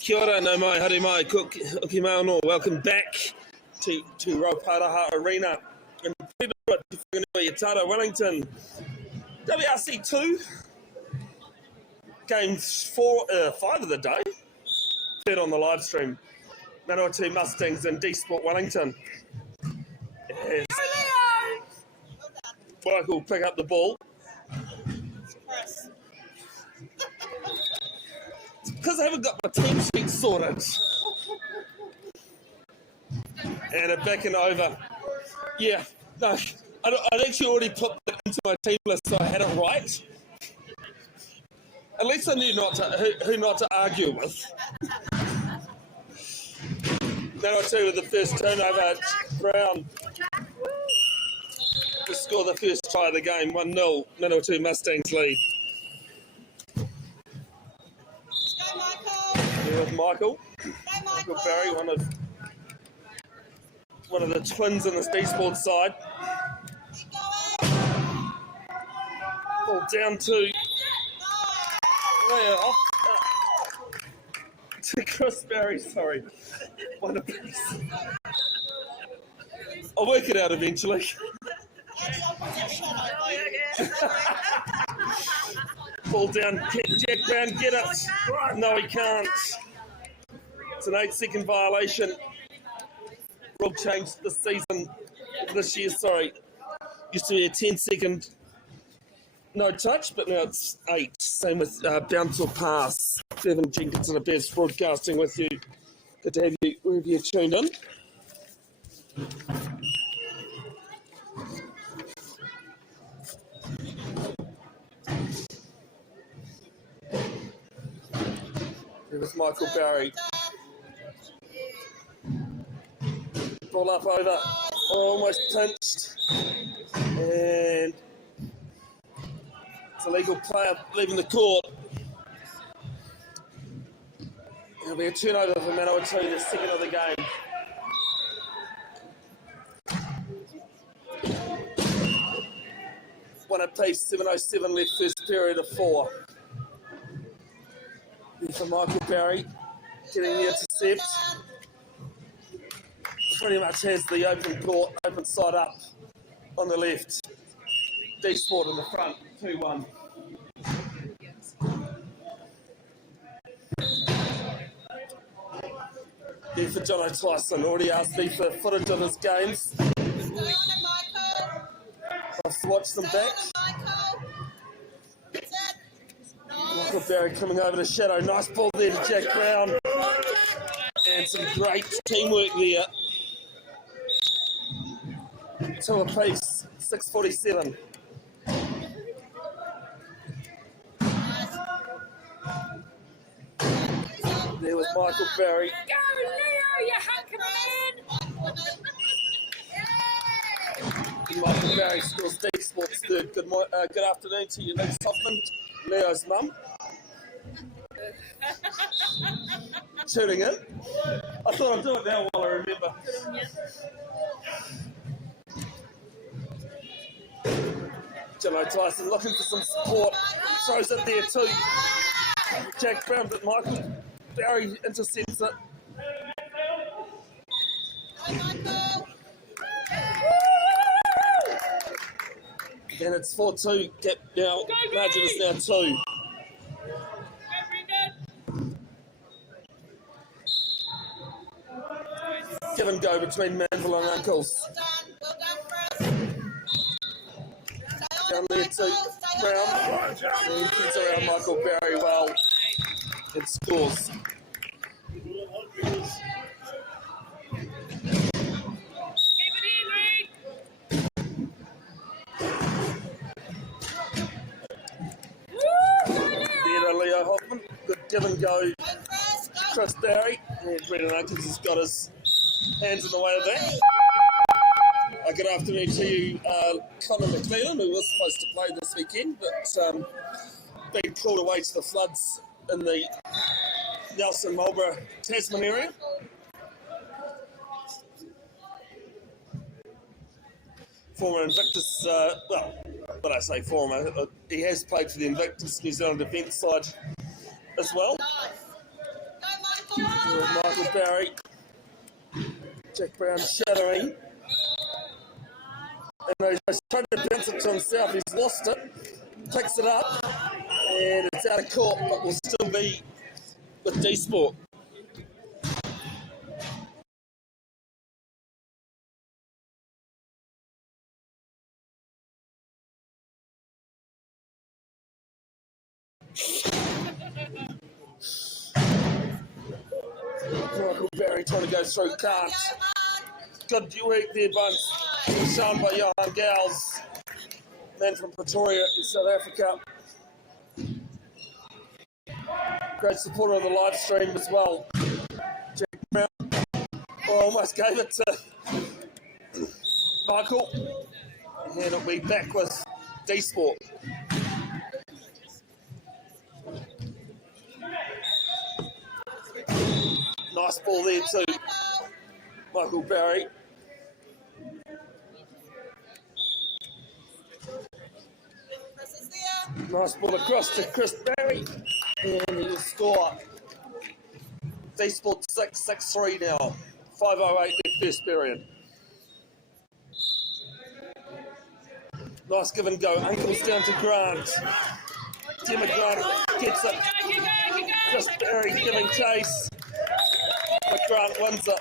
Kia ora, no mai, haere mai, kuki mai anō. Welcome back to Rauparaha Arena in Porirua, Wellington. WRC 2, game 5 of the day, third on the live stream. Manawatu Mustangs and dsport Wellington. As Michael pick up the ball. It's because I haven't got my team sheet sorted. And it back and over. Yeah, no, I'd actually already put that into my team list, so I had it right. At least I knew who not to argue with. Manawatu with the first turnover. Brown to score the first try of the game, 1-0. Manawatu Mustangs lead. Here with Michael. Michael Barry, one of the twins in this dsport side. Ball down to Chris Barry, sorry. One apiece. I'll work it out eventually. Ball down, Jack Brown, get it. No, he can't. It's an 8-second violation. Rule changed this year, sorry. Used to be a 10-second no touch, but now it's 8. Same with bounce or pass. Bevin, Jenkinson and Bev's broadcasting with you. Good to have you wherever you're tuned in. Here with Michael Barry. Ball up over, almost pinched. And it's a legal player leaving the court. It'll be a turnover for Manawatu, the second of the game. One apiece, 7:07 left, first period of 4. Here for Michael Barry, getting the intercept. Pretty much has the open court, open side up on the left. dsport in the front, 2-1. Here for Jono Tyson, already asked me for footage of his games. I've watched them back. Michael Barry coming over to Shadow. Nice ball there to Jack Brown. And some great teamwork there. 2 apiece, 6:47. There was Michael Barry. Go, Leo, you hunker man! Michael Barry scores dsport's third. Good afternoon to you, Nick Hoffman, Leo's mum. Tuning in. I thought I'd do it now while I remember. Jono Tyson looking for some support. Throws it there too. Jack Brown, but Michael Barry intercepts it. And it's 4-2. Gap now. Margin is now 2. Give and go between Manville and Uncles. Down there to Brown. He gets around Michael Barry well. It scores. There to Leo Hoffman. Good give and go. Chris Barry. And Brendan Uncles has got his hands in the way of that. Good afternoon to you, Connor McLean, who was supposed to play this weekend, but being called away to the floods in the Nelson, Marlborough, Tasman area. Former Invictus, well, when I say former, he has played for the Invictus New Zealand defence side as well. Michael Barry. Jack Brown shadowing. And he's trying to bounce it to himself. He's lost it. Picks it up. And it's out of court, but will still be with dsport. Michael Barry trying to go through, can't. Good work there, bunch. Shown by Johan Gals, man from Pretoria in South Africa. Great supporter of the live stream as well. Jack Brown almost gave it to Michael. And it'll be back with dsport. Nice ball there too, Michael Barry. Nice ball across to Chris Barry, and he will score. dsport 6-6-3 now. 5:08 left first period. Nice give and go. Ankles down to Grant. Gemma Grant gets it. Chris Barry giving chase. But Grant wins it.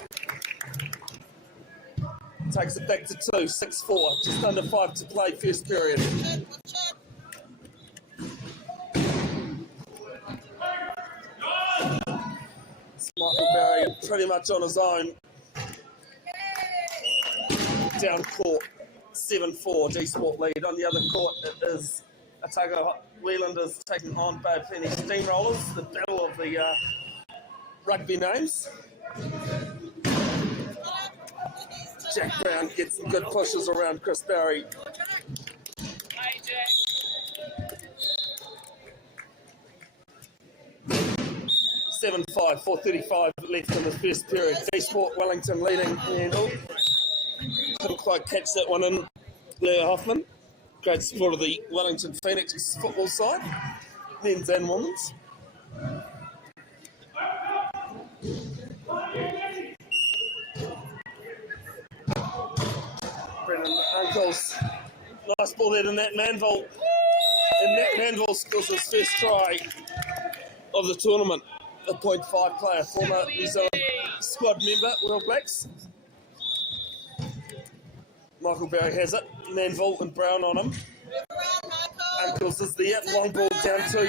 Takes it back to 2, 6-4. Just under 5 to play first period. Michael Barry pretty much on his own. Down court, 7-4, dsport lead. On the other court, it is Otago Wheelanders taking on Bay Plenty Steamrollers, the battle of the rugby names. Jack Brown gets some good pushes around Chris Barry. 7-5, 4:35 left in the first period. dsport Wellington leading handle. Couldn't quite catch that one in Leo Hoffman. Great support of the Wellington Phoenix football side, men's and women's. Brendan Uncles. Nice ball there to Nat Manville. And Nat Manville scores his first try of the tournament. A .5 player, former New Zealand squad member, All Blacks. Michael Barry has it. Manville and Brown on him. Uncles is there. Long ball down to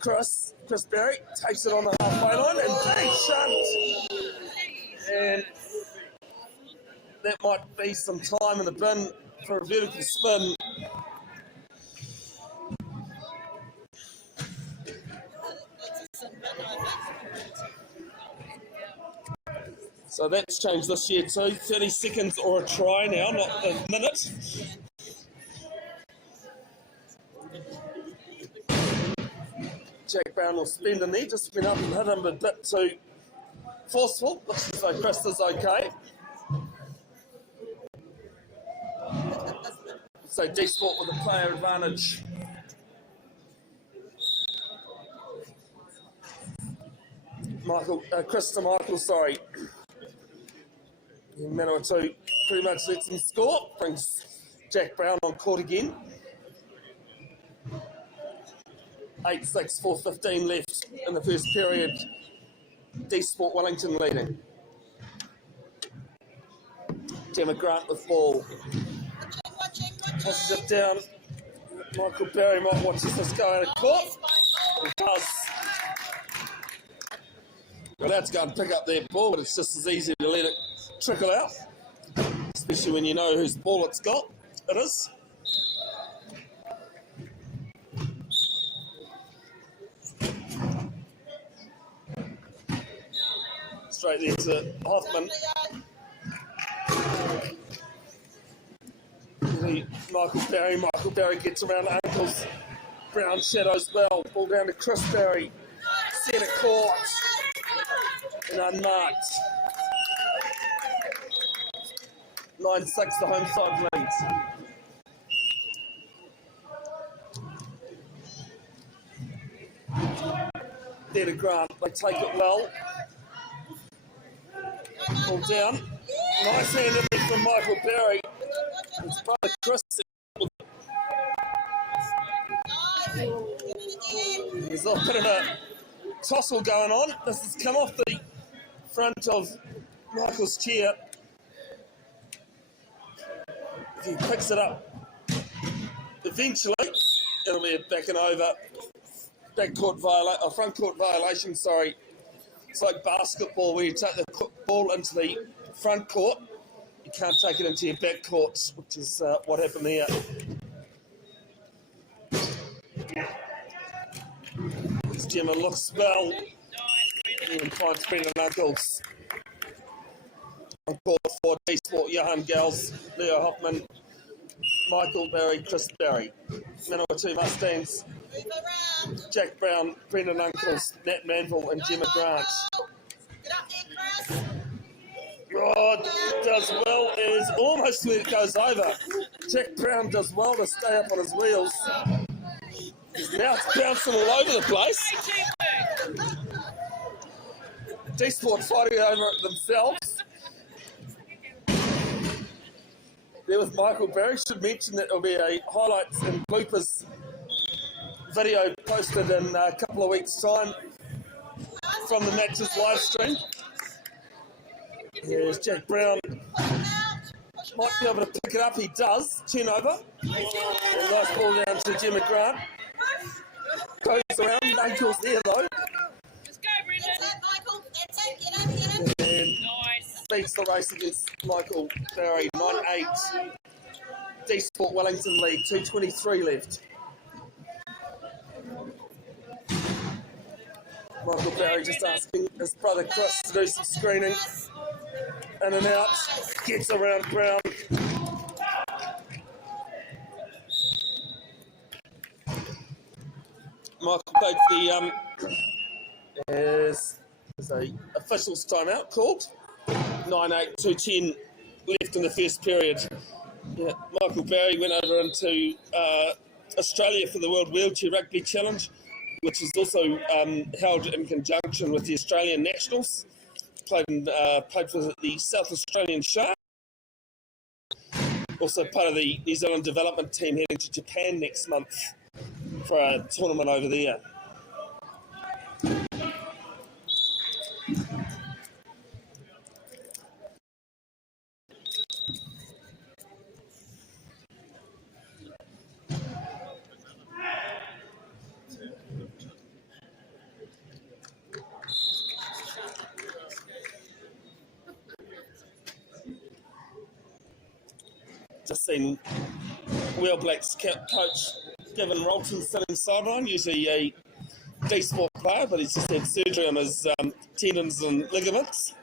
Chris. Chris Barry takes it on the halfway line and big shunt. And that might be some time in the bin for a vertical spin. So that's changed this year too. 30 seconds or a try now, not a minute. Jack Brown will spend in there, just went up and hit him a bit too forceful. Looks as though Chris is okay. So dsport with a player advantage. Chris to Michael, sorry. Manawatu pretty much lets him score, brings Jack Brown on court again. 8-6, 4:15 left in the first period. dsport Wellington leading. Gemma Grant with ball. Tosses it down. Michael Barry might watch this go out of court. He does. Well, that's going to pick up their ball, but it's just as easy to let it trickle out, especially when you know whose ball it's got. It is. Straight there to Hoffman. Michael Barry gets around Uncles. Brown shadows well. Ball down to Chris Barry. Centre court. And unmarked. 9-6, the home side leads. there to Grant. They take it well. Ball down. Nice hand in there from Michael Berry. His brother Chris. There's a bit of a tussle going on. This has come off the front of Michael's chair. If he picks it up, eventually it'll be a back and over. Front court violation, sorry. It's like basketball where you take the ball into the front court. You can't take it into your back court, which is what happened there. This Gemma looks well and finds Brendan Uncles. On court for dsport, Johan Gals, Leo Hoffman, Michael Barry, Chris Barry. Manawatu Mustangs, Jack Brown, Brendan Uncles, Nat Manville and Gemma Grant. Rod does well, is almost where it goes over. Jack Brown does well to stay up on his wheels. Now it's bouncing all over the place. dsport fighting over it themselves. There with Michael Barry. Should mention that there'll be a highlights and bloopers video posted in a couple of weeks' time from the match's live stream. Here's Jack Brown. Might be able to pick it up. He does. 10 over. And nice ball down to Gemma Grant. Goes around. Ankles there though. Let's go, Brendan. And beats the race against Michael Barry. 9-8. dsport Wellington lead. 2:23 left. Michael Barry just asking his brother Chris to do some screening. In and out. Gets around Brown. Michael played the there's a officials timeout called. 9-8, 2:10 left in the first period. Yeah, Michael Barry went over into Australia for the World Wheelchair Rugby Challenge, which is also held in conjunction with the Australian Nationals. Played for the South Australian Sharks. Also part of the New Zealand development team heading to Japan next month for a tournament over there. Just seen Wheel Blacks coach Gavin Rolton sitting sideline, usually a dsport player, but he's just had surgery on his tendons and ligaments.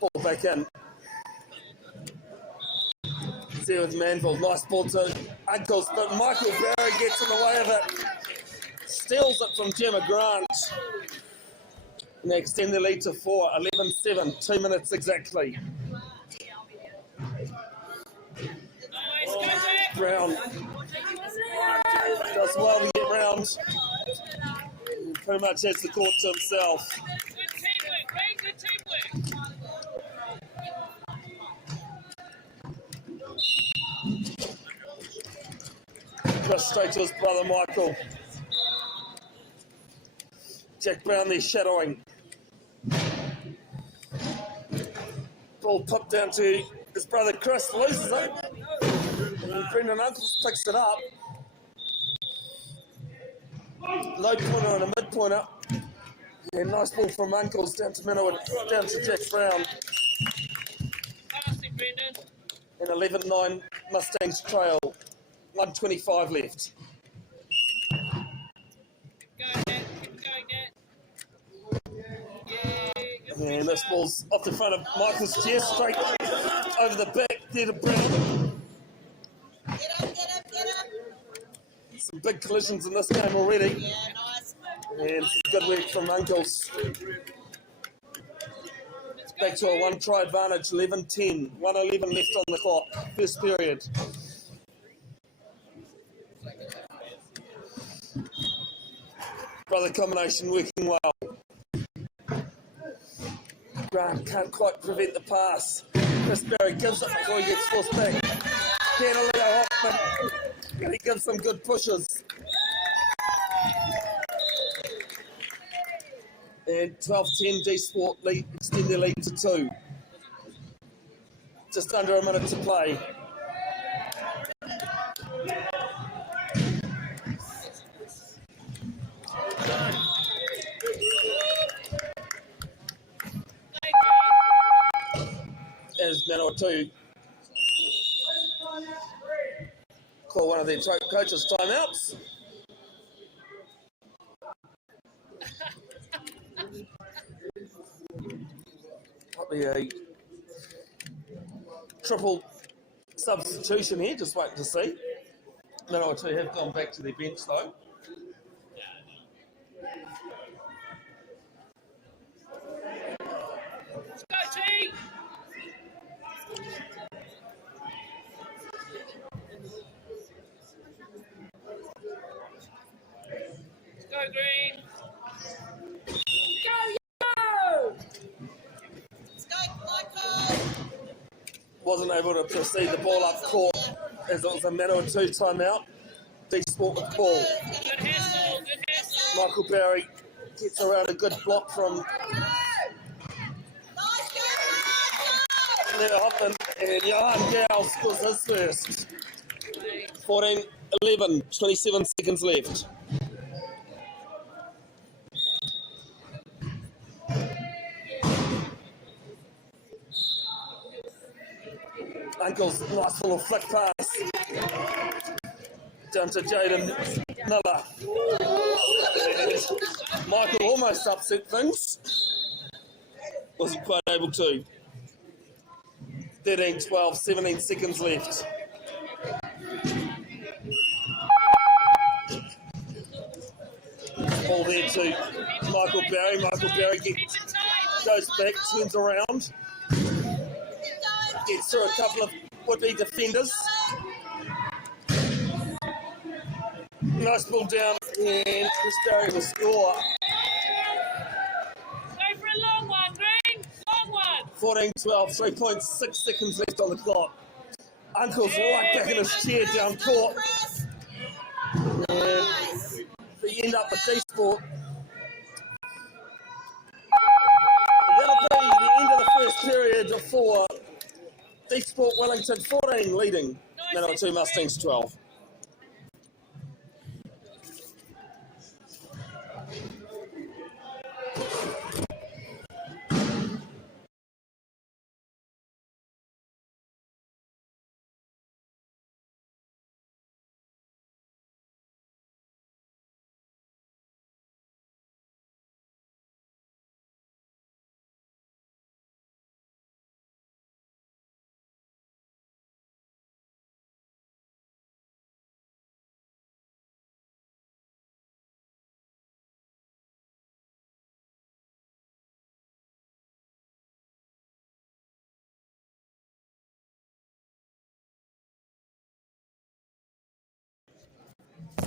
Ball back in. There with Manville, nice ball to Uncles, but Michael Barry gets in the way of it. Steals it from Gemma Grant. And they extend the lead to 4, 11-7, 2 minutes exactly. Brown does well to get round. Pretty much has the court to himself. Good teamwork. Just straight to his brother Michael. Jack Brown there shadowing. Ball popped down to his brother Chris, loses it. And Brendan Uncles picks it up. Low pointer and a mid pointer. And nice ball from Uncles down to Manawatu, down to Jack Brown. And 11-9 Mustangs trail. 1:25 left. And this ball's off the front of Michael's chest, straight over the back there to Brown. Some big collisions in this game already. Yeah, nice. And some good work from Uncles. Let's Back to a one-try advantage, 11-10. 1:11 left on the clock, first period. Brother combination working well. Grant can't quite prevent the pass. Chris Berry gives it before he gets forced back. Penalty Hoffman. And he gives some good pushes. And 12-10 dsport lead, extend their lead to 2. Just under a minute to play. As Manawatu call one of their coaches' timeouts. Probably a triple substitution here, just waiting to see. Manawatu have gone back to their bench though. Let's go, team! Let's go, Green! Wasn't able to proceed the ball up court as it was a Manawatu timeout. dsport with the ball. Good hustle, good hustle! Michael Barry gets around a good block from Leo Hoffman, and Johan Gow scores his first. 14-11, 27 seconds left. Uncle's nice little flick pass. Down to Jaden Miller. And Michael almost upset things. Wasn't quite able to. 13-12, 17 seconds left. Ball there to Michael Barry. Michael Barry goes back, turns around. Gets through a couple of would-be defenders. Nice ball down, and Chris Barry will score. Go for a long one, Green! Long one! 14-12, 3.6 seconds left on the clock. Uncle's right back in his chair down court. And they end up with dsport. That'll be the end of the first period for dsport Wellington 14 leading Manawatu Mustangs 12.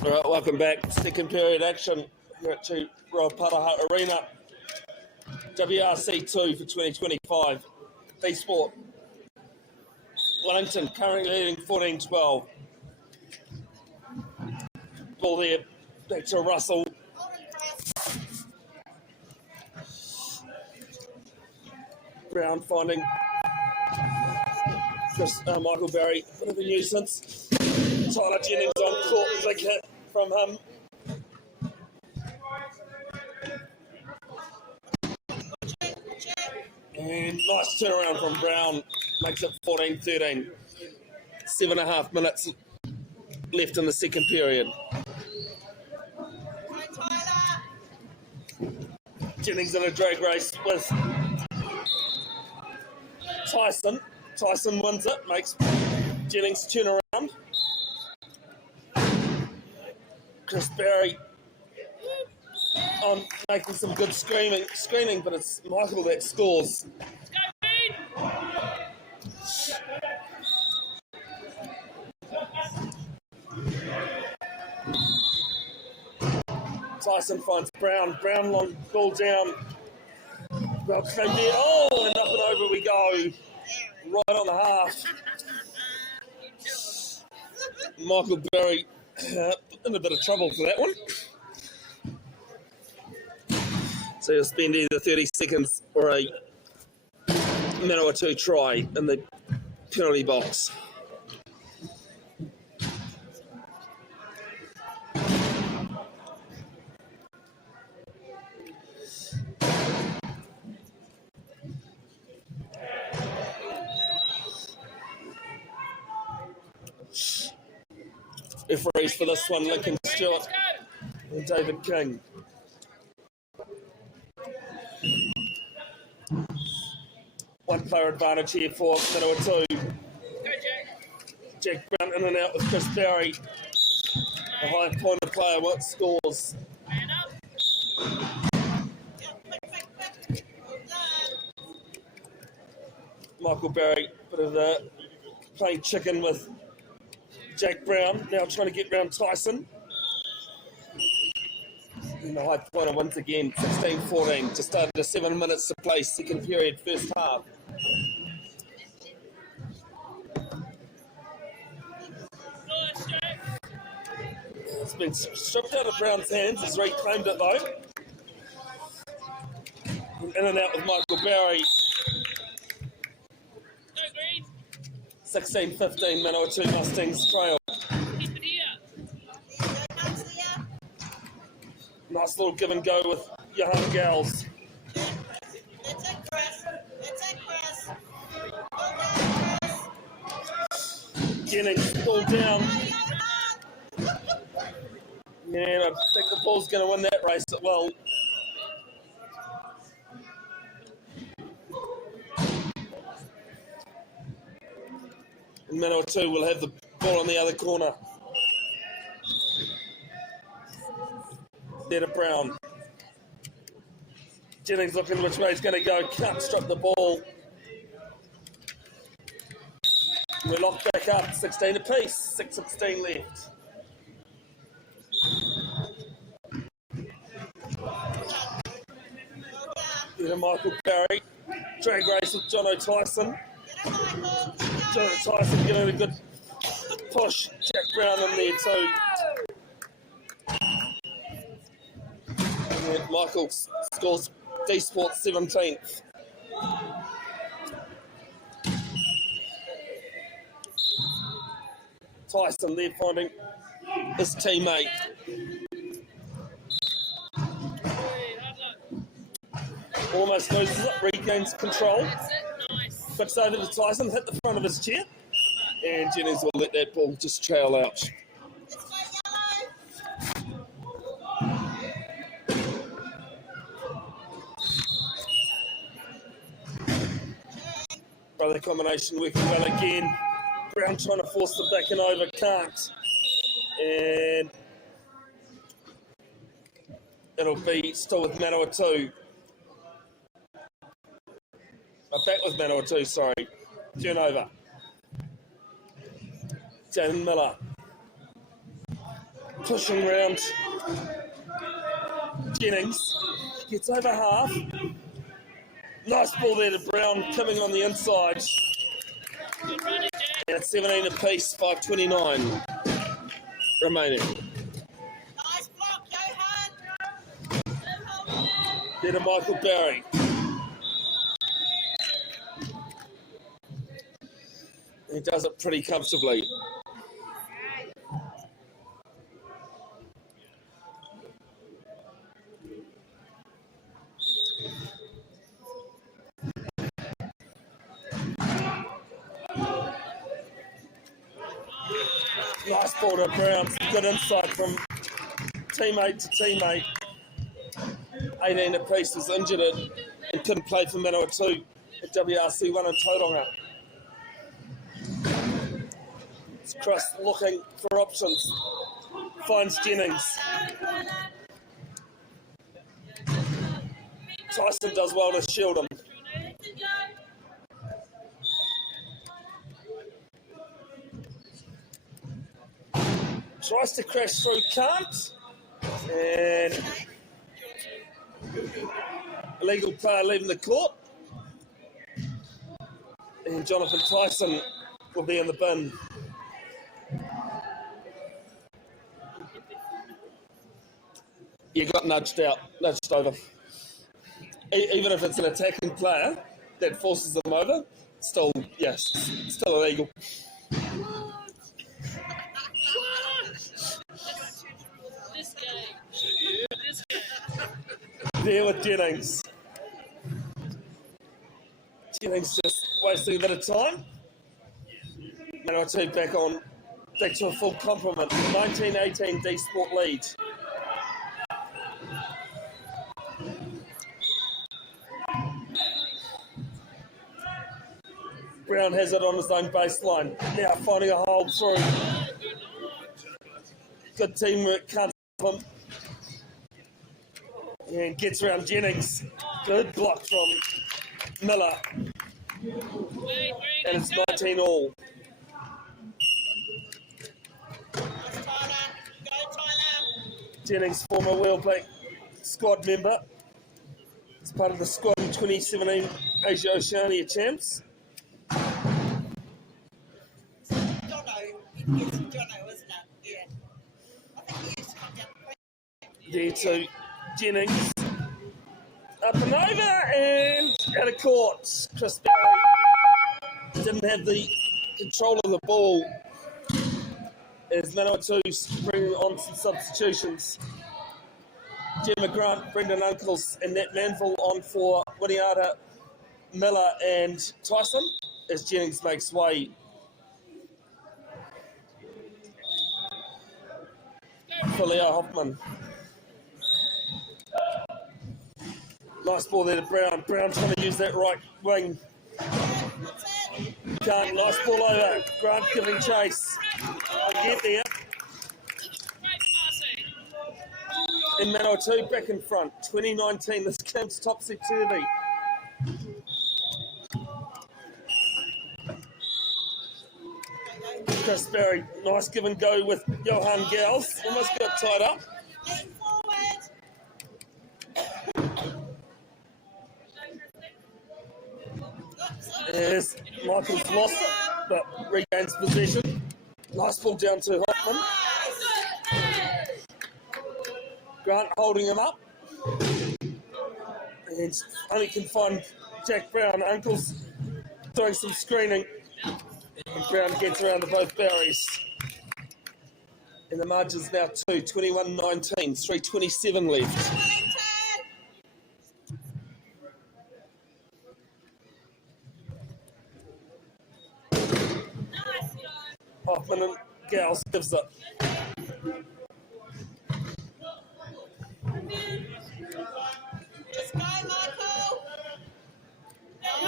All right, welcome back. Second period action here at Rauparaha Arena. WRC 2 for 2025. dsport Wellington currently leading 14-12. Ball there, back to Russell. Brown finding Michael Barry, bit of a nuisance. Tyler Jennings on court, big hit from him. And nice turnaround from Brown, makes it 14-13. 7.5 minutes left in the second period. Jennings in a drag race with Tyson. Tyson wins it, makes Jennings turn around. Chris Barry on making some good screening, but it's Michael that scores. Tyson finds Brown. Brown long ball down. Well claimed there. Oh, and up and over we go. Right on the half. Michael Berry in a bit of trouble for that one. So he'll spend either 30 seconds or a Manawatu try in the penalty box. Referees for this one, Lincoln Stewart and David King. One player advantage here for Manawatu. Jack Brown in and out with Chris Barry. A high pointer player, what scores? Michael Barry, bit of playing chicken with Jack Brown, now trying to get round Tyson. And the high pointer once again, 16-14, just started 7 minutes to play, second period, first half. It's been stripped out of Brown's hands, he's reclaimed it though. In and out with Michael Barry. 16-15, Manawatu Mustangs trail. Nice little give and go with Johan Gals. That's it, Chris. That's it, Chris. Jennings, ball down. And I think the ball's going to win that race at well. And Manawatu will have the ball on the other corner. There to Brown. Jennings looking which way he's going to go. Can't stop the ball. We're locked back up. 16 apiece. 6:16 left. There to Michael Barry. Drag race with Jono Tyson. Jono Tyson getting a good push. Jack Brown in there too. And Michael scores dsport 17th. Tyson there finding his teammate. Almost loses it, regains control. Flicks over to Tyson, hit the front of his chair. And Jennings will let that ball just trail out. Brother combination working well again. Brown trying to force the back and over, can't. And it'll be still with Manawatu. Back with Manawatu, sorry. Turnover. Dan Miller. Pushing round. Jennings gets over half. Nice ball there to Brown, coming on the inside. And it's 17 apiece, 5:29 remaining. Nice block, Johan. There to Michael Barry. He does it pretty comfortably. Nice ball to Brown. Good insight from teammate to teammate. 18 apiece was injured and couldn't play for Manawatu at WRC 1 in Tauranga. It's Chris looking for options. Finds Jennings. Tyson does well to shield him. Tries to crash through, can't. And illegal player leaving the court. And Jonathan Tyson will be in the bin. You got nudged over. Even if it's an attacking player that forces them over, still illegal. There with Jennings. Jennings just wasting a bit of time. Manawatu back to a full complement. 19-18 dsport lead. Brown has it on his own baseline. Now finding a hole through. Good teamwork, can't stop him. And gets around Jennings. Good block from Miller. And it's 19 all. Jennings, former World Black squad member. It's part of the squad in 2017 Asia Oceania champs. Jono, isn't it? Yeah. I think he used to come down There to Jennings. Up and over and out of court. Chris Barry didn't have the control of the ball as Manawatu's bringing on some substitutions. Gemma Grant, Brendan Uncles and Nat Manville on for Winiata, Miller and Tyson as Jennings makes way. For Leo Hoffman. Nice ball there to Brown. Brown trying to use that right wing. Can't. Nice ball over. Grant giving chase. I'll get there. And Manawatu back in front. 2019. This game's topsy-turvy. Chris Barry, nice give and go with Johan Gals. Almost got tied up. Yes, Michael's lost it, but regains possession. Nice ball down to Hoffman. Grant holding him up. And only can find Jack Brown. Uncle's doing some screening. And Brown gets around to both Barrys. And the margin's now 21-19, 3:27 left. Hoffman and Gals gives it.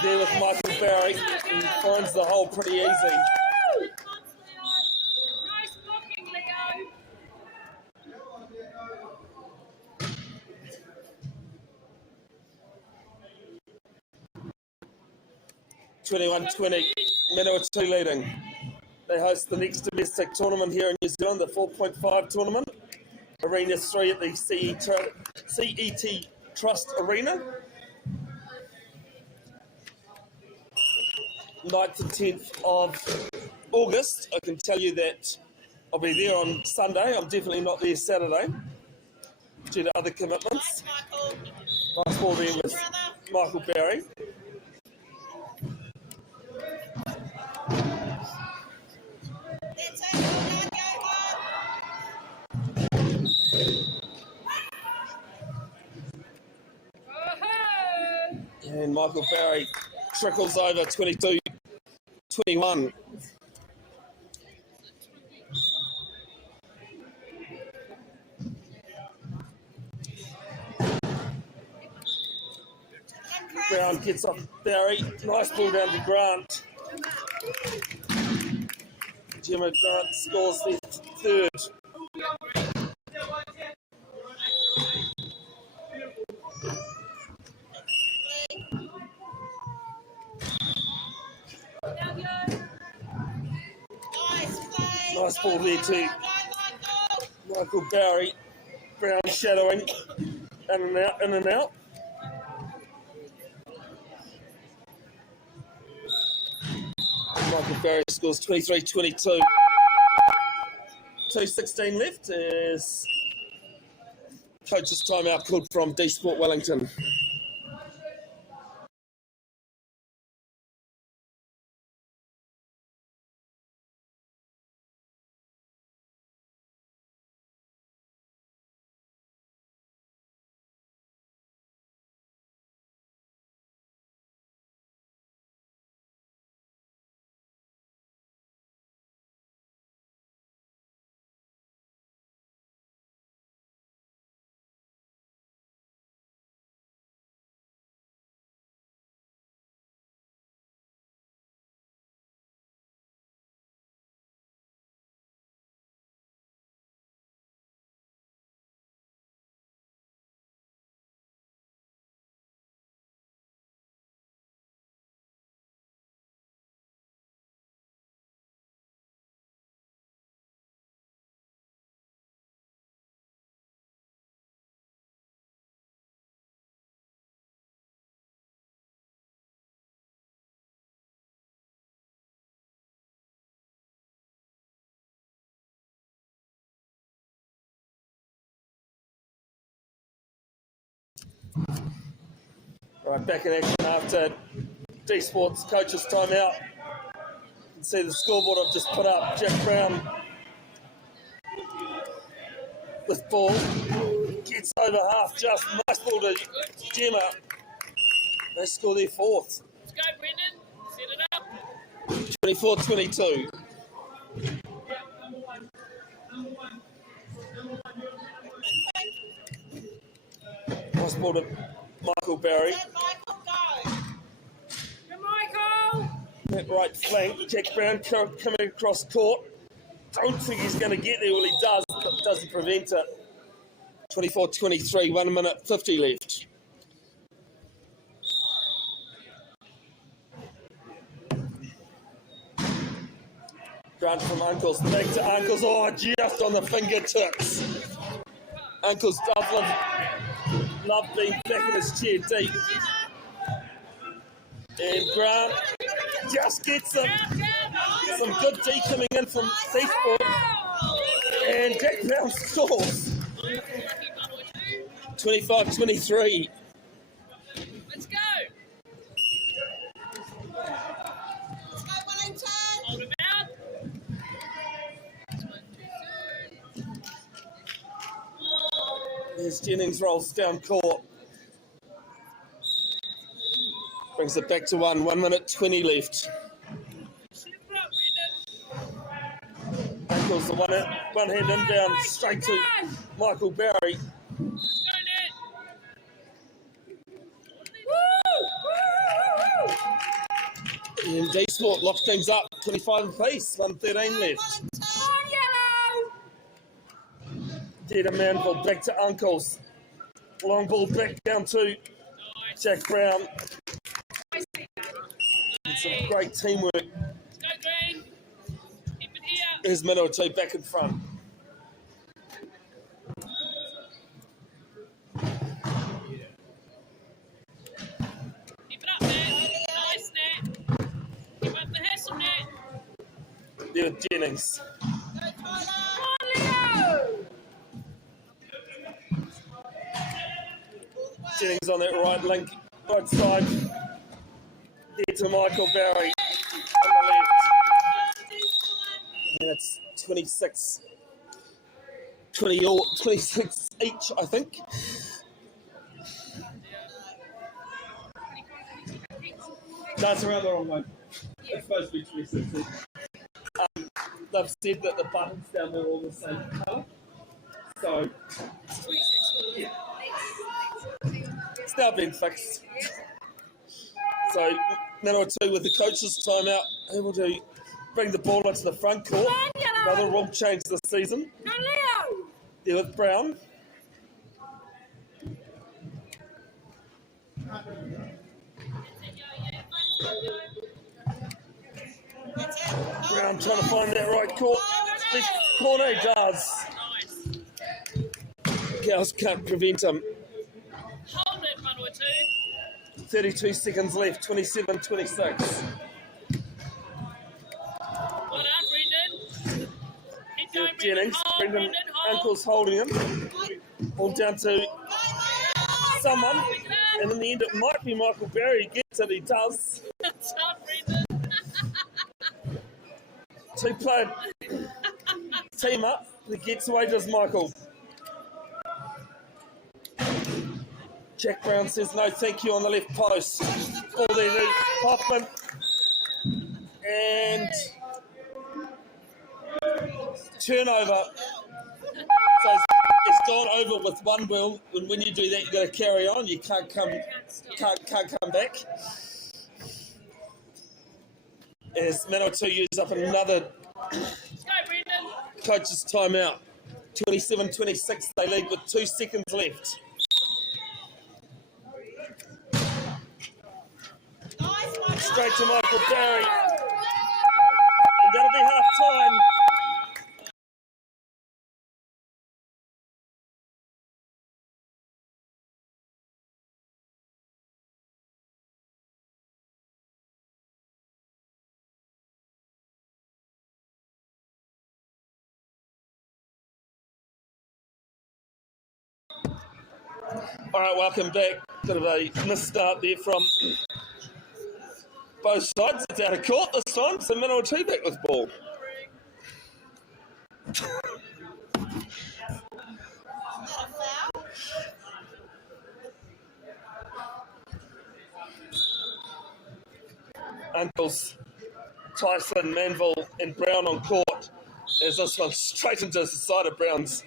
There with Michael Barry, he finds the hole pretty easy. Nice blocking, Leo. 21-20, Manawatu leading. They host the next domestic tournament here in New Zealand, the 4.5 tournament. Arena 3 at the CET Trust Arena. 9th and 10th of August. I can tell you that I'll be there on Sunday. I'm definitely not there Saturday due to other commitments. Nice ball there with Michael Barry. And Michael Barry trickles over 22-21. Brown gets off Barry. Nice ball down to Grant. Gemma Grant scores the third. Nice ball there to Michael Barry. Brown shadowing, in and out, in and out. Michael Barry scores 23-22. 2:16 left as coach's timeout called from dsport Wellington. Right, back in action after dsport's coach's timeout. You can see the scoreboard I've just put up. Jack Brown with ball. Gets over half just. Nice ball to Gemma. They score their fourth. Let's go, Brendan. Set it up. 24-22. Nice ball to Michael Barry. Let Michael go. Go, Michael. That right flank. Jack Brown coming across court. Don't think he's going to get there. Well, he does, but doesn't prevent it. 24-23, 1 minute 50 left. Grant from Uncles, back to Uncles. Oh, just on the fingertips. Uncles does love being back in his chair deep. And Grant just gets some good D coming in from dsport. And Jack Brown scores. 25-23. Let's go. Let's go, Wellington. Hold him out. There's Jennings rolls down court. Brings it back to 1 minute 20 left. Set it up, Brendan. Ankles the one hand inbound straight to Michael Barry. Let's go, Ned. Woo! And dsport lock things up. 25 apiece. 1:13 left. On yellow. Data Manville back to Uncles. Long ball back down to Jack Brown. And some great teamwork. Let's go, Green. Keep it here. Here's Manawatu back in front. Keep it up, Ned. Nice, Ned. Keep up the hustle, Ned. There with Jennings. Go, Tyler. On, Leo. Jennings on that right link, right side. There to Michael Barry on the left. And it's 26 each, I think. No, it's around the wrong one. It's supposed to be 26 each. They've said that the buttons down there are all the same colour. So, yeah. It's now been fixed. So, Manawatu with the coach's timeout, able to bring the ball onto the front court. Another rule change this season. Go, Leo. There with Brown. Brown trying to find that right court. Left corner he does. Nice. Cows can't prevent him. Hold it, Manawatu. 32 seconds left, 27-26. Well done, Brendan. Keep going, Jennings, Hold, Brendan, hold. Uncle's holding him. All down to someone, and in the end it might be Michael Berry. He gets it, he does. It's not Brendan. Two-player team up. He gets away, does Michael. Jack Brown says no thank you on the left post. Ball there to Hoffman. And turnover. So it's gone over with one wheel, and when you do that, you've got to carry on. You can't come back. As Manawatu uses up another Go, Brendan. coach's timeout. 27-26, they lead with 2 seconds left. Straight to Michael Barry. And that'll be half time. All right, welcome back. Bit of a misstart there from both sides. It's out of court this time, so Manawatu back with ball. Uncles Tyson, Manville and Brown on court as this one straight into the side of Brown's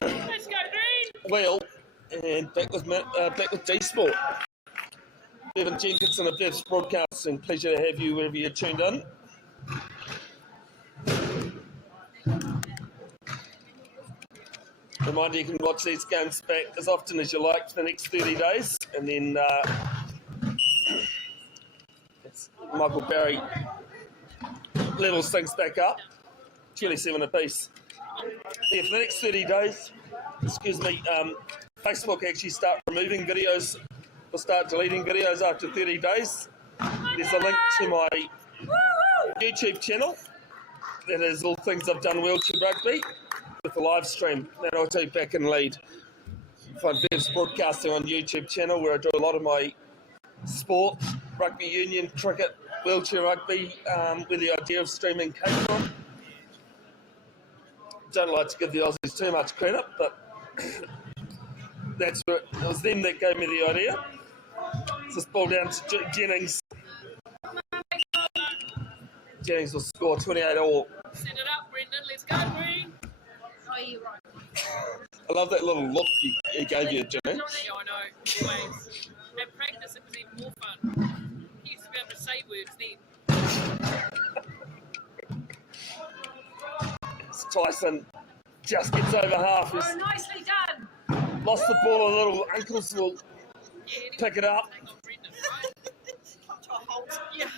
Let's go, Green. wheel, and back with dsport. Bevin, Jenkinson of Bev's Broadcasting. Pleasure to have you wherever you're tuned in. Reminder, you can watch these games back as often as you like for the next 30 days. And then it's Michael Barry levels things back up. 27 apiece. Yeah, for the next 30 days, Facebook actually start removing videos. We'll start deleting videos after 30 days. There's a link to my YouTube channel. That is all things I've done wheelchair rugby with the live stream. Then I'll take back in lead. Find Bev's Broadcasting on YouTube channel where I do a lot of my sport, rugby union, cricket, wheelchair rugby, with the idea of streaming came from. Don't like to give the Aussies too much credit, but it was them that gave me the idea. This ball down to Jennings. Jennings will score 28 all. Set it up, Brendan. Let's go, Green. Oh, you're right. I love that little look he gave you, Jennings. Yeah, I know. Always. At practice, it was even more fun. He used to be able to say words then. Tyson just gets over half. Oh, nicely done. Lost the ball a little. Uncles will pick it up. Take on Brendan, right? Come to a halt. Yeah.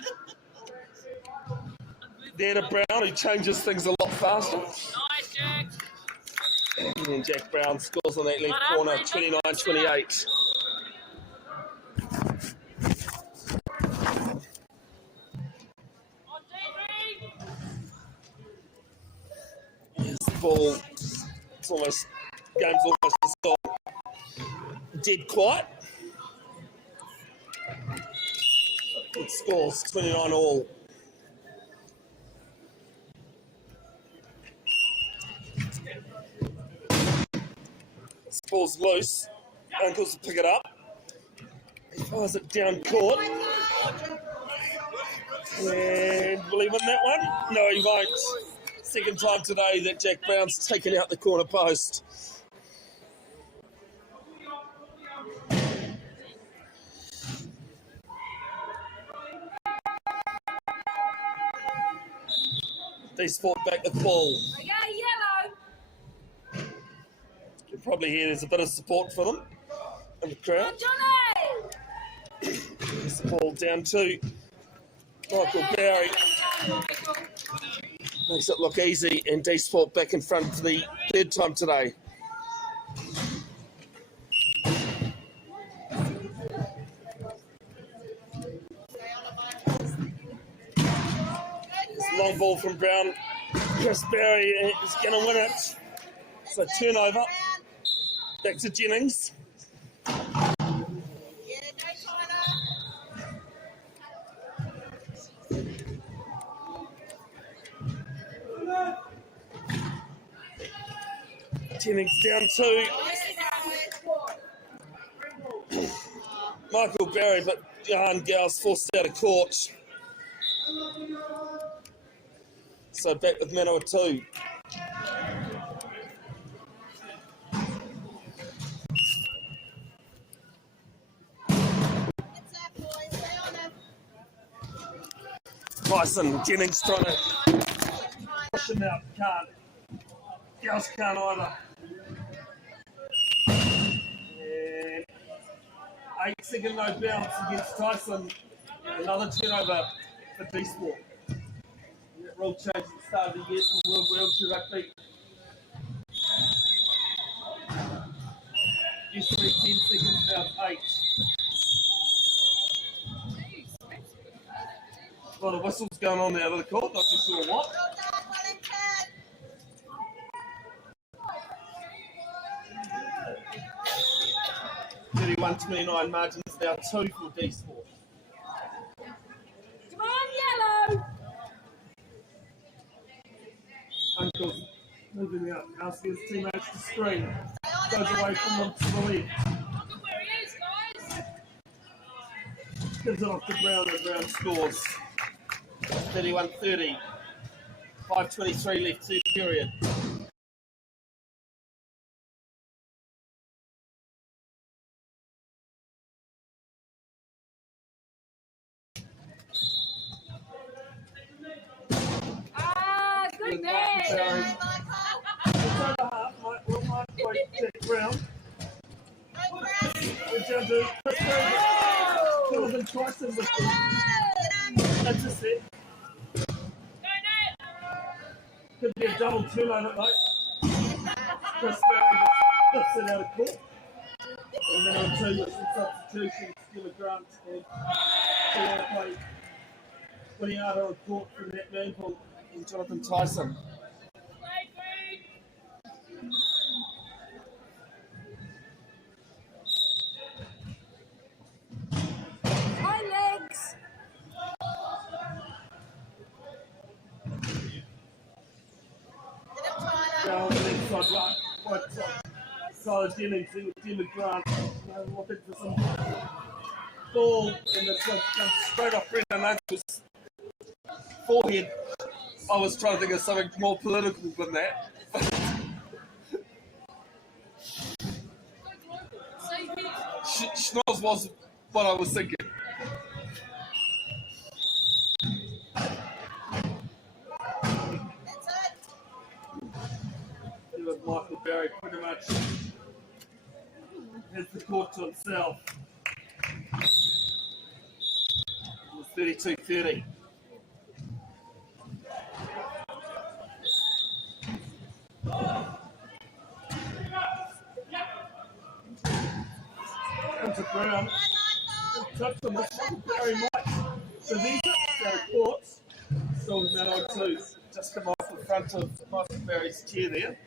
There to Brown, who changes things a lot faster. Nice, Jack. And then Jack Brown scores on that left corner, 29-28. Here's the ball. It's almost, game's almost stopped. Dead quiet. It scores 29 all. This ball's loose. Uncles will pick it up. He fires it down court. And will he win that one? No, he won't. Second time today that Jack Brown's taken out the corner post. dsport back the ball. Okay, yellow. You can probably hear there's a bit of support for them in the crowd. Johnny! There's the ball down to Michael Barry. Makes it look easy, and dsport back in front for the third time today. from Brown. Chris Barry is going to win it. So turnover. Back to Jennings. Jennings down 2. Michael Barry, but Johan Gow's forced out of court. So back with Manawatu. Tyson, Jennings trying to push him out. Can't. Gow's can't either. And 8-second no bounce against Tyson. Another turnover for dsport. That rule change at the start of the year for World Wheelchair Rugby. Used to be 10 seconds, now 8. A lot of whistles going on out of the court, not too sure what. 31-29 margins now 2 for dsport. Come on, yellow! Uncle's moving out, asking his teammates to screen. Goes away from them to the left. Look at where he is, guys! Gives it off to Brown and Brown scores. 31-30. 5:23 left, third period. Good man! It's over half, might break Jack Brown. It's down to Chris Barry. Jonathan Tyson with them. That's a set. Could be a double turnover, mate. Chris Barry lifts it out of court. And then on 2 with some substitutions, Skilla Grant and Taylor play 20 out on court from that mantle in Jonathan Tyson. High legs! Down the inside right, quite solid Jennings, Jim Grant, looking for some ball, and this one comes straight off Brendan Uncle's forehead. I was trying to think of something more political than that. Schnoz was what I was thinking. With Michael Barry pretty much has the court to himself. It's 32-30. Into Brown. Touch on this one. Barry might prevent it. So court. Still Manawatu just come off the front of Michael Barry's chair there.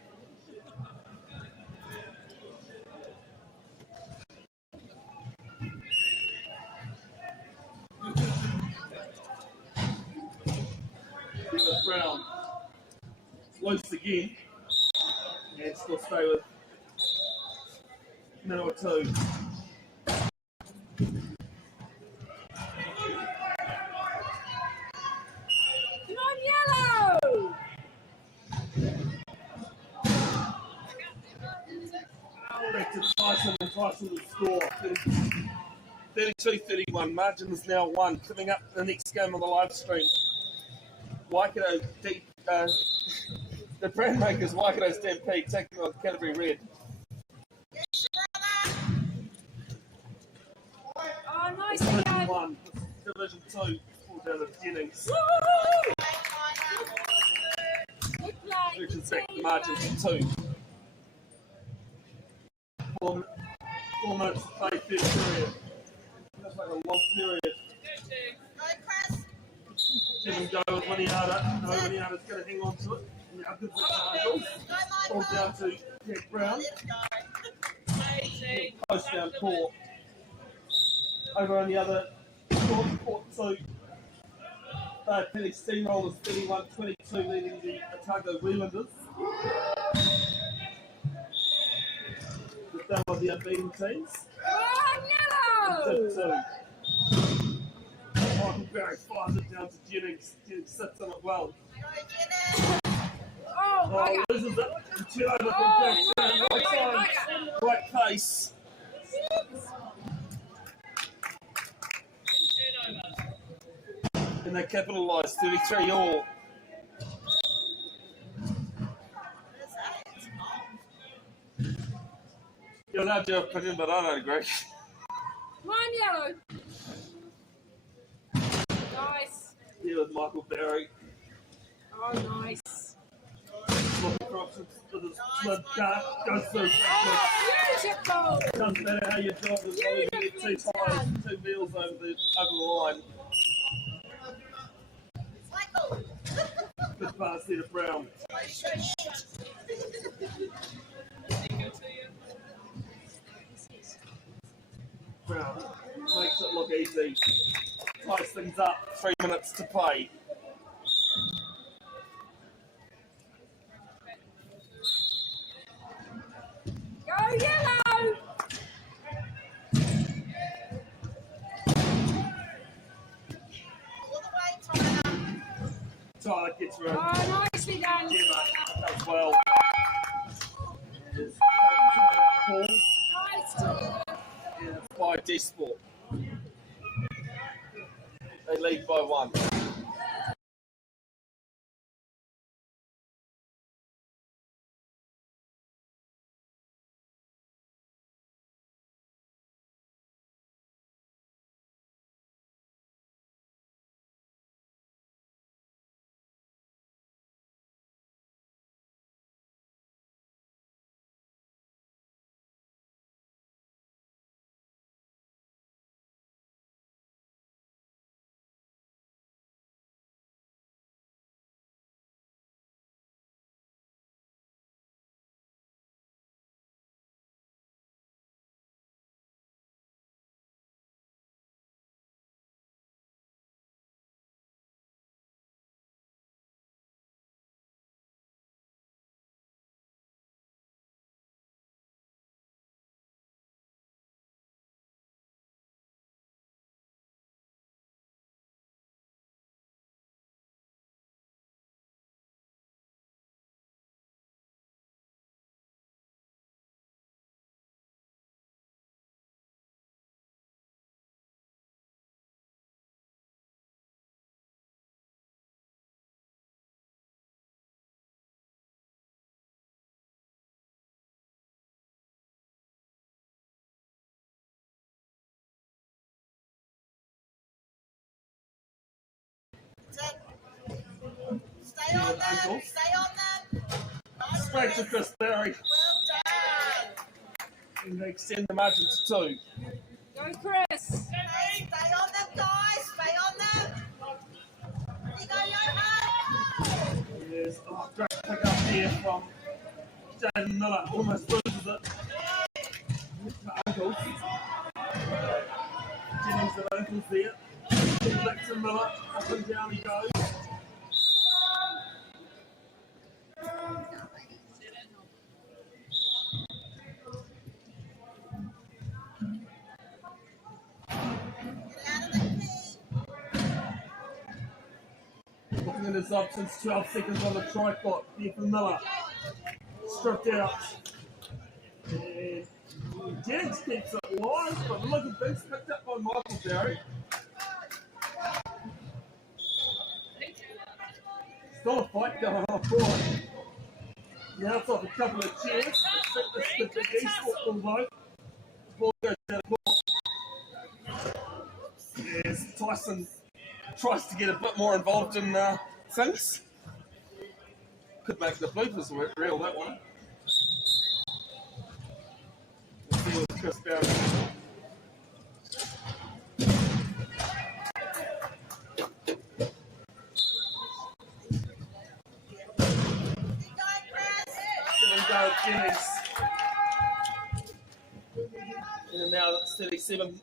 Brown loose again and still stay with Manawatu. Come on, yellow! Back to Tyson, and Tyson will score. 32-31. Margin is now 1. Coming up the next game on the live stream. Waikato, the brand makers Waikato Stampede taking on Canterbury Red. Oh, nice Division again. 1, Division 2, all down to Jennings. Good play. Which is back to margin to 2. 4 minutes to play, third period. Looks like a long period. Give him go with Manawatu. No, Manawatu's going to hang on to it. Now gives it to Michael. Ball down to Jack Brown. Post down court. Over on the other court two. Penny Steamrollers 31-22 leading the Otago Wheelanders. Just down by the unbeaten teams. Yellow! Michael Barry fires it down to Jennings. Jennings sits on it well. Oh, loses it. And turnover from Jack Brown. Right time, right pace. And they capitalise 33 all. You're allowed to have opinion, but I don't agree. One yellow. Nice. Here with Michael Barry. Oh, nice. Look across with his slip cut. Goes through. Beautiful. Doesn't matter how you do it, as long as you get two tires, two wheels over the line. Good pass there to Brown. Brown makes it look easy. Ties things up. 3 minutes to play. Go yellow! Tyler gets around. Oh, nicely done. Gemma does well. Nice. By dsport. They lead by 1. Stay on them. Stay on them. Straight to Chris Berry. Well done. And they extend the margin to 2. Go, Chris. Stay on them, guys. Stay on them. There you go, Johan. There's a great pick up here from Jaden Miller. Almost loses it. Ankles. Jennings at ankles there. Back to Miller. Up and down he goes. Looking at his options, 12 seconds on the tripod. Here for Miller. Stripped out. And Jennings keeps it live, but look at this, picked up by Michael Barry. Still a fight going on forward. He helps off a couple of chairs. This is the big eSport ball though. The ball goes down the court. Yes, Tyson tries to get a bit more involved in things. Could make the bloopers real, that one. We'll see with Chris Barry. go with Jennings. And now it's 37-34.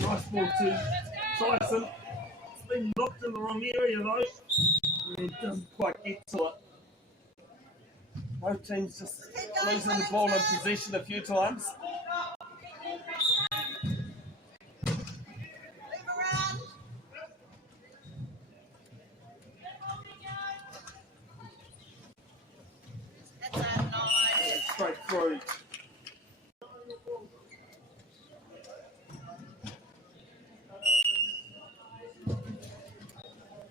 Nice ball to Tyson. It's been knocked in the wrong area though. And he doesn't quite get to it. Both teams just losing the ball in possession a few times. Move around. That's a nice. Straight through.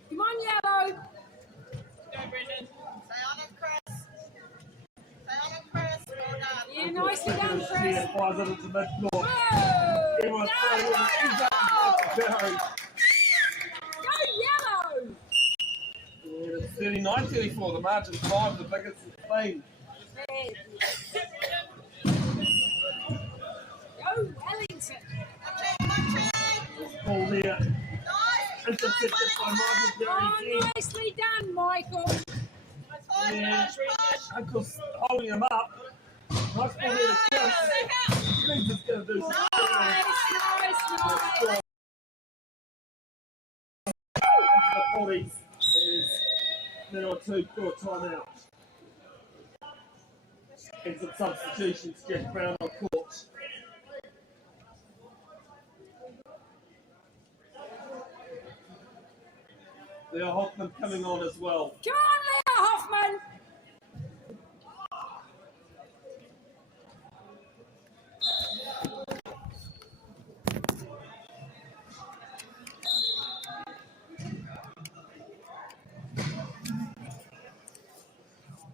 Come on, Yellow. Stay on it, Chris. Stay on it, Chris. Well done. Yeah, nicely done, Chris. Yeah, fires it into mid-court. Whoa! Everyone's playing with it. He's up to Barry. Go Yellow! And it's 39-34. The margin 5, the biggest it's been. Go Wellington. Watch it. Ball there. Nice. Intercepted by Michael Barry Oh, again. nicely done, Michael. Yeah, Uncle's holding him up. Nice ball there to Chris. He's just going to do something. Nice. The 40s is Manawatu for a timeout. And some substitutions, Jack Brown on court. Leo Hoffman coming on as well. Come on, Leo Hoffman.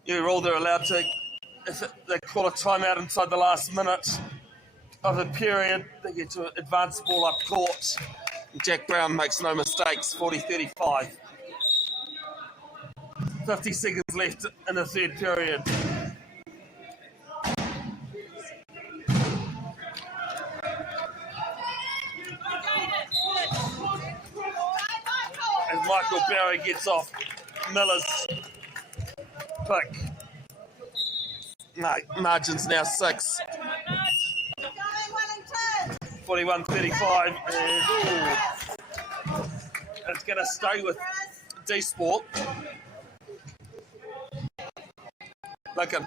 Yeah, all they're allowed to, if they call a timeout inside the last minute of the period, they get to advance the ball up court. Jack Brown makes no mistakes, 40-35. 50 seconds left in the third period. As Michael Barry gets off Miller's pick. No, margin's now 6. Going Wellington. 41-35. And it's going to stay with dsport. Lincoln.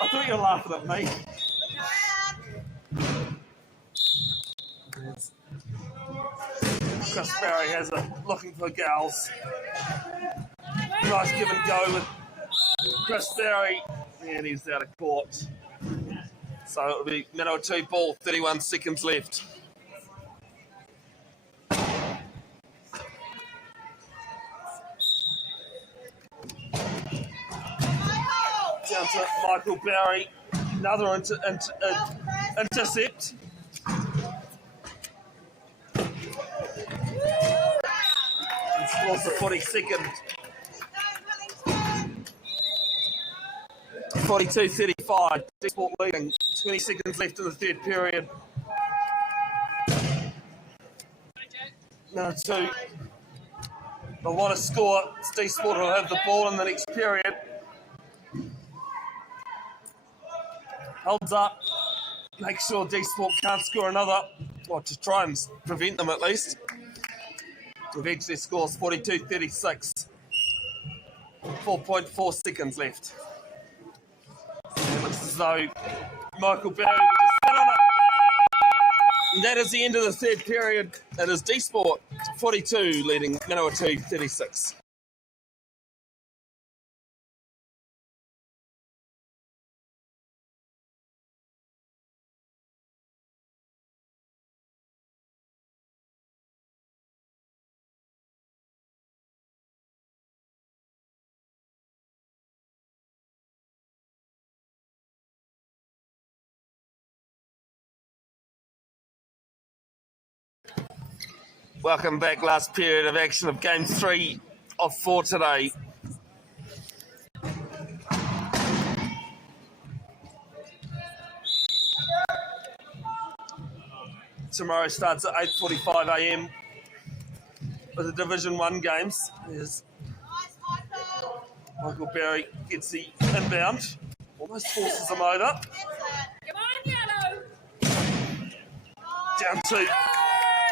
I thought you were laughing at me. Chris Barry has it, looking for gals. Nice give and go with Chris Barry, and he's out of court. So it'll be Manawatu ball, 31 seconds left. Down to Michael Barry, another intercept. And scores the 42nd. 42-35. Dsport leading. 20 seconds left in the third period. Now two. They want to score. Dsport will have the ball in the next period. Holds up. Make sure Dsport can't score another. Or to try and prevent them at least. Eventually scores 42-36. 4.4 seconds left. It looks as though Michael Barry will just sit on it. And that is the end of the third period. It is dsport 42 leading Manawatu 36. Welcome back. Last period of action of game 3 of 4 today. tomorrow starts at 8:45 a.m. with the Division 1 games. There's Nice, Michael. Michael Berry gets the inbound. Almost forces him over. That's it. Come on, yellow. Down to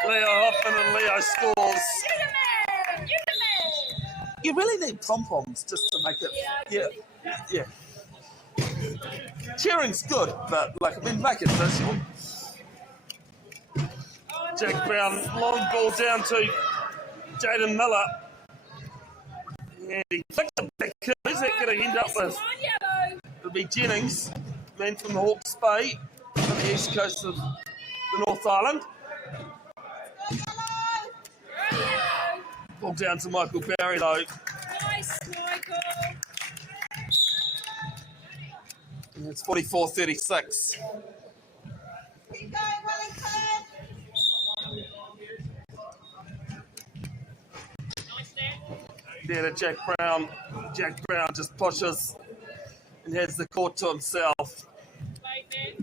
Leo Hoffman, and Leo scores. You the man. You the man. You really need pom-poms just to make it. Yeah. Cheering's good, but like, I mean, make it visual. Jack Brown, long ball down to Jaden Miller. And he flicked the back. Who's that going to end up with? Come on, yellow. It'll be Jennings, man from the Hawke's Bay, on the east coast of the North Island. Ball down to Michael Barry, though. Nice, Michael. And it's 44-36. Keep going, Wellington. Nice there. There to Jack Brown. Jack Brown just pushes and heads the court to himself. Play there.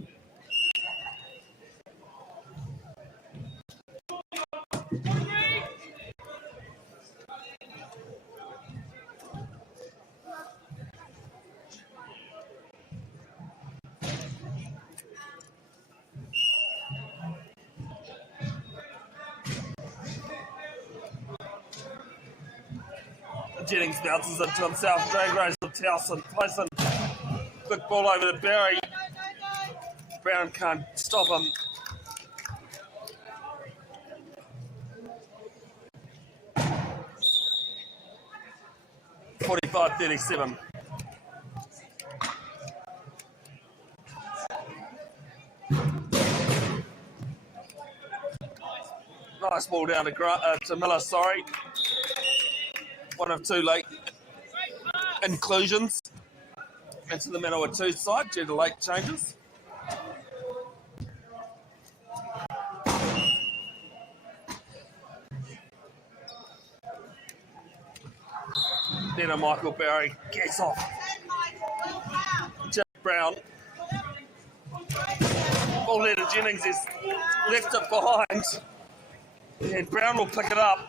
Jennings bounces it to himself. Drag race to Towson. Tyson. Quick ball over to Barry. No. Brown can't stop him. (45-37). Nice ball down to Miller. Sorry. One of two late inclusions into the Manawatu side due to late changes. Then Michael Barry gets off. Then Michael, well down. Jack Brown. Ball there to Jennings. He's left it behind. And Brown will pick it up.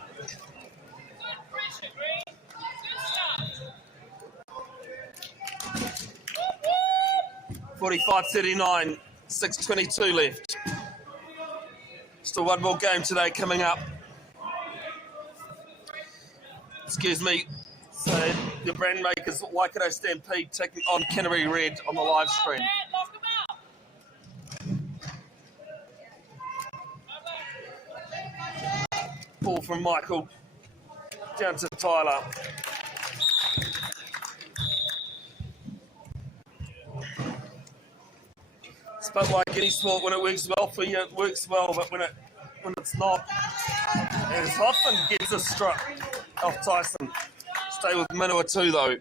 45-39, 6:22 left. Still one more game today coming up. Excuse me. So the brand makers Waikato Stampede taking on Canterbury Red on the live stream. Ball from Michael down to Tyler. But like any sport, when it works well for you, it works well. But when it's not, as Hoffman gets a struck off Tyson. Stay with Manawatu though.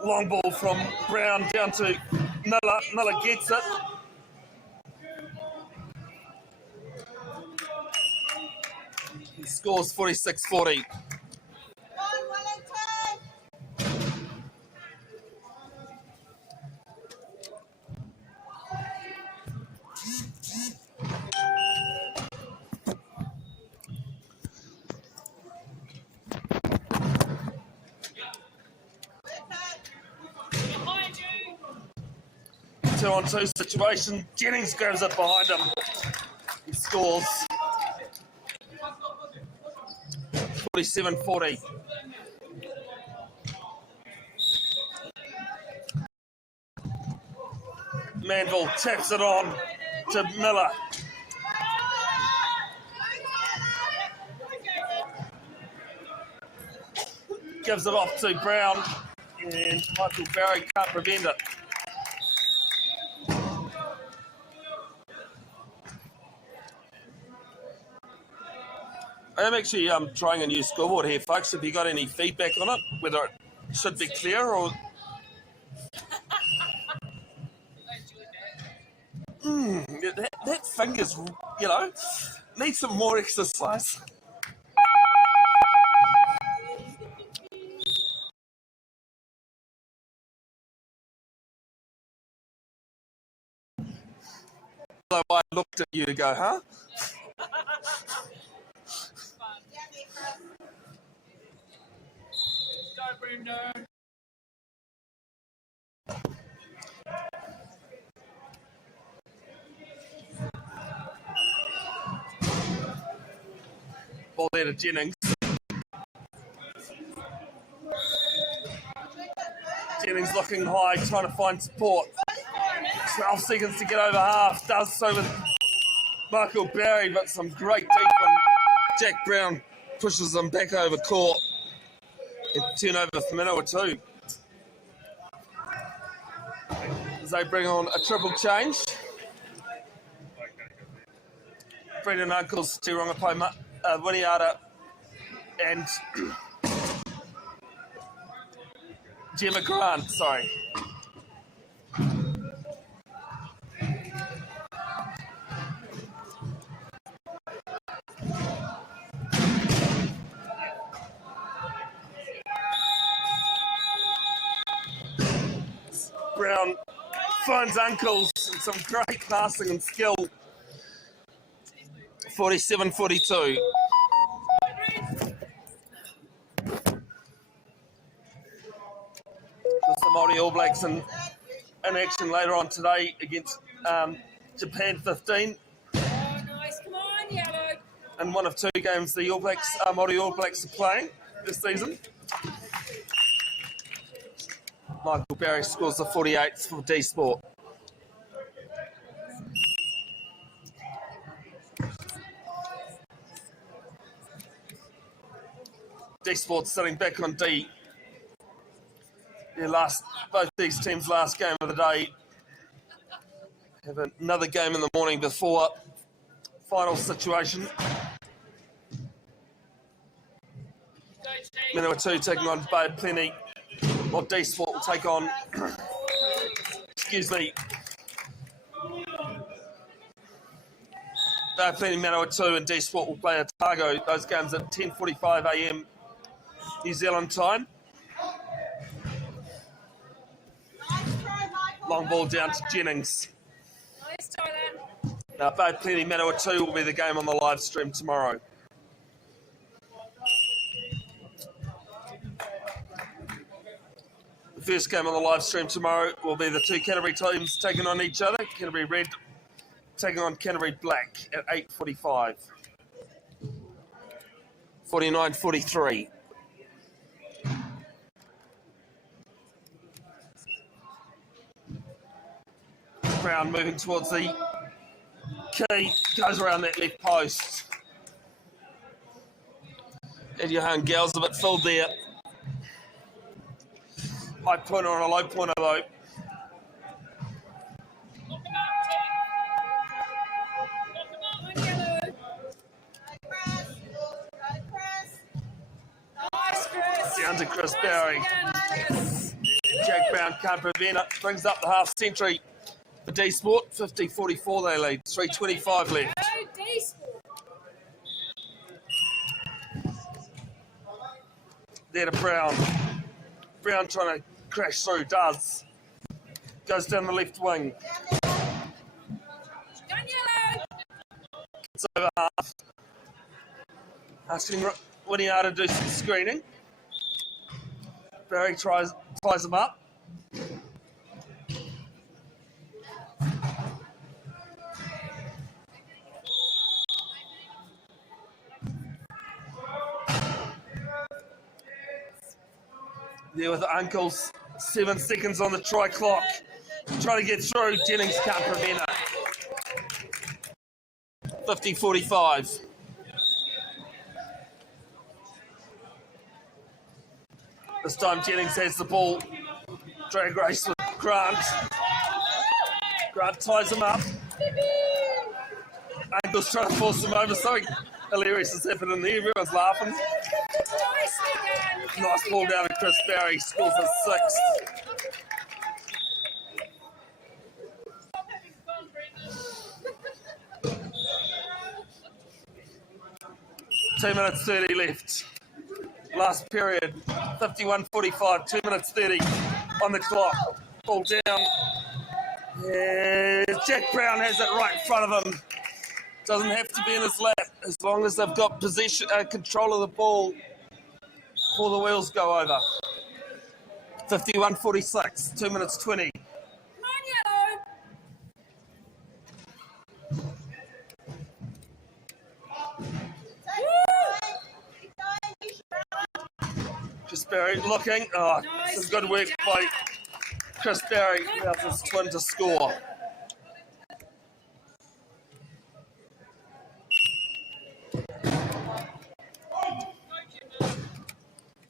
Long ball from Brown down to Miller. Miller gets it. He scores 46-40. Two-on-two situation. Jennings grabs it behind him. He scores. 47-40. Manville taps it on to Miller. Gives it off to Brown, and Michael Barry can't prevent it. I'm actually trying a new scoreboard here, folks. Have you got any feedback on it? Whether it should be clear or... That finger's, needs some more exercise. So I looked at you to go, huh? Go, Bruno. Ball there to Jennings. Jennings looking high, trying to find support. 12 seconds to get over half. Does so with Michael Barry, but some great deep from Jack Brown pushes them back over court. And turnover for Manawatu. As they bring on a triple change. Brendan Uncles, Te Rangapai, Winiata, and Gemma Grant, sorry. Brown finds Uncles and some great passing and skill. 47-42. With the Māori All Blacks in action later on today against Japan 15. Oh, nice. Come on, Yellow. And one of two games the Māori All Blacks are playing this season. Michael Barry scores the 48th for dsport. dsport sitting back on D. Both these teams' last game of the day. Have another game in the morning before final situation. Manawatu taking on Bay Plenty. Well, dsport will take on, Bay Plenty, Manawatu, and dsport will play Otago. Those games at 10:45 a.m. New Zealand time. Long ball down to Jennings. Nice, Tyler. Now, Bay Plenty, Manawatu will be the game on the live stream tomorrow. The first game on the live stream tomorrow will be the two Canterbury teams taking on each other. Canterbury Red taking on Canterbury Black at 8:45. 49-43. Brown moving towards the key, goes around that left post. And Johan Gell's a bit filled there. High pointer on a low pointer though. Down to Chris Barry. Jack Brown can't prevent it. Brings up the half century for dsport. 50-44 they lead. 3:25 left. There to Brown. Brown trying to crash through, does. Goes down the left wing. It's over half. Asking Winiata to do some screening. Barry ties him up. There with the Uncles, 7 seconds on the try clock. Trying to get through, Jennings can't prevent it. 50-45. This time Jennings has the ball. Drag race with Grant. Grant ties him up. Uncles trying to force him over. Something hilarious has happened in there. Everyone's laughing. Nice ball down to Chris Barry. Scores a 6. 2 minutes 30 left. Last period, 51:45, 2 minutes 30 on the clock. Ball down. Jack Brown has it right in front of him. Doesn't have to be in his lap as long as they've got possession, control of the ball before the wheels go over. 51:46, 2 minutes 20. Chris Barry looking. Oh, some good work by Chris Barry. Allows his twin to score.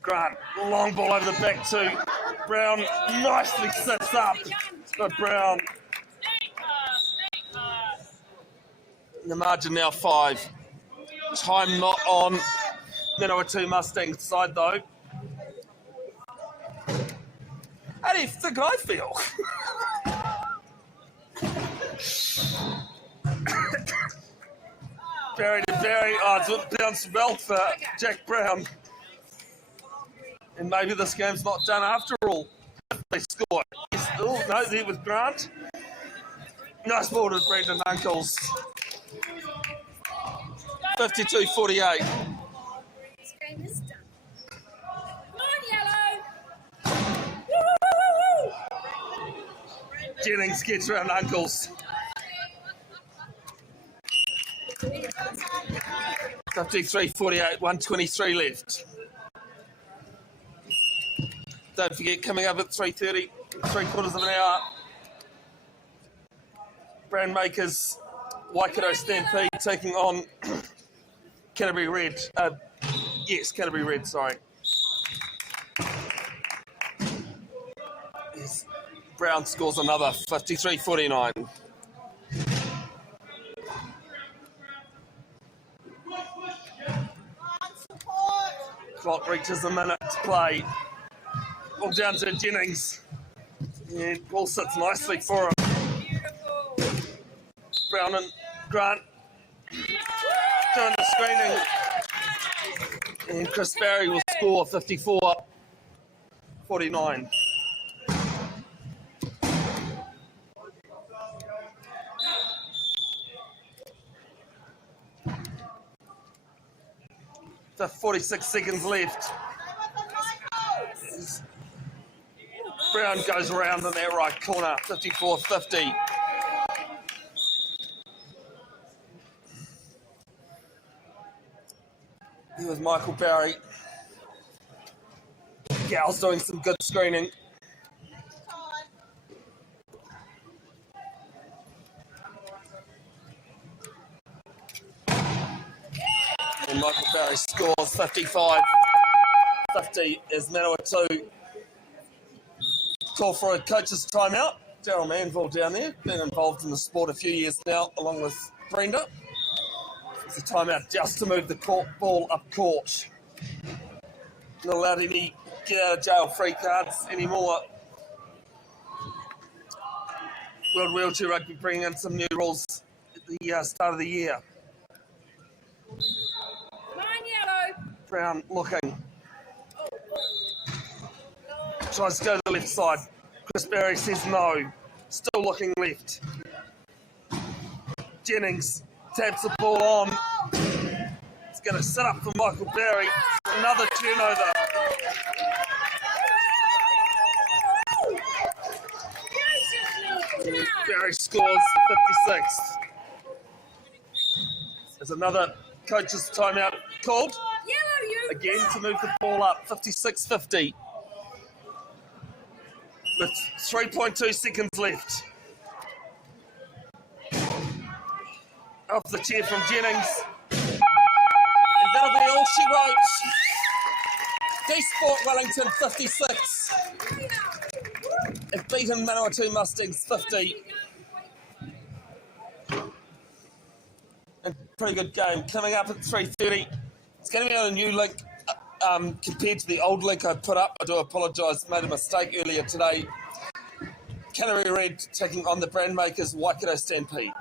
Grant, long ball over the back to Brown. Nicely sets up for Brown. The margin now 5. Time not on Manawatu Mustang side though. How do you think I feel? Barry to Barry. Oh, it's bounced well for Jack Brown. And maybe this game's not done after all. They score. Oh, no, there with Grant. Nice ball to Brendan Uncles. 52-48. This game is done. Jennings gets around Uncles. 53-48, 1:23 left. Don't forget, coming up at 3:30, 3/4 of an hour, Brandmakers Waikato Stampede taking on Canterbury Red. Yes, Canterbury Red, sorry. Yes. Brown scores another, 53-49. Clock reaches a minute to play. Ball down to Jennings. And ball sits nicely for him. Brown and Grant doing the screening. And Chris Barry will score 54-49. The 46 seconds left. Brown goes around in that right corner, 54-50. Here was Michael Barry. Gal's doing some good screening. And Michael Barry scores 55-50 as Manawatu call for a coach's timeout. Daryl Manville down there, been involved in the sport a few years now, along with Brenda. It's a timeout just to move the ball up court. Not allowed any get out of jail free cards anymore. World Wheelchair Rugby bringing in some new rules at the start of the year. Brown looking. Tries to go to the left side. Chris Barry says no. Still looking left. Jennings taps the ball on. It's going to set up for Michael Barry. Another turnover. Barry scores the 56th. There's another coach's timeout called. Again to move the ball up, 56-50. With 3.2 seconds left. Off the chair from Jennings. And that'll be all she wrote. dsport Wellington 56. And beaten Manawatu Mustangs 50. A pretty good game. Coming up at 3:30. It's going to be on a new link compared to the old link I put up. I do apologise, made a mistake earlier today. Canterbury Red taking on the Brandmakers Waikato Stampede.